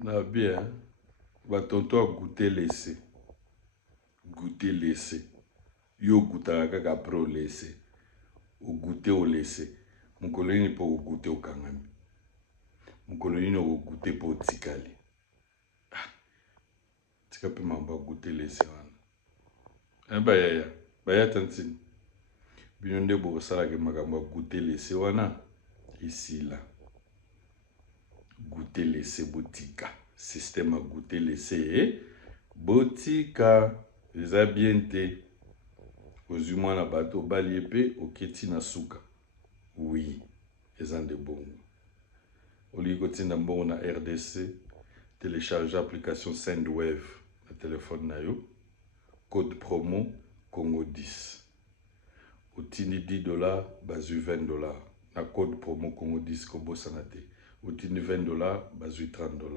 Na bien. Bah tonton a goûté laissé. Goûter laissé. Yo goûta kaka pro laissé. Ou goûter au laissé. Mon collègue pas au goûter au kangami. Mon collègue au goûter pour tikali. Tika pe mamba goûter laissé wana. Bah ya. Bah ya tantine. Binonde bo sala ke makamba goûter laissé wana. Ici là. Goûter laissé botika. Système à goûter laissé. Botika. Les abienté. Ozuma na bato baliepe oketi na suka. Oui. Ezan de bongo. Oliko tina mbongo na RDC. Télécharger l'application Sendwave. Le téléphone na yo. Code promo Congo 10. Otini $10, bazu $20. Na code promo Congo 10 kobo sanate. Otini $20, bazu $30.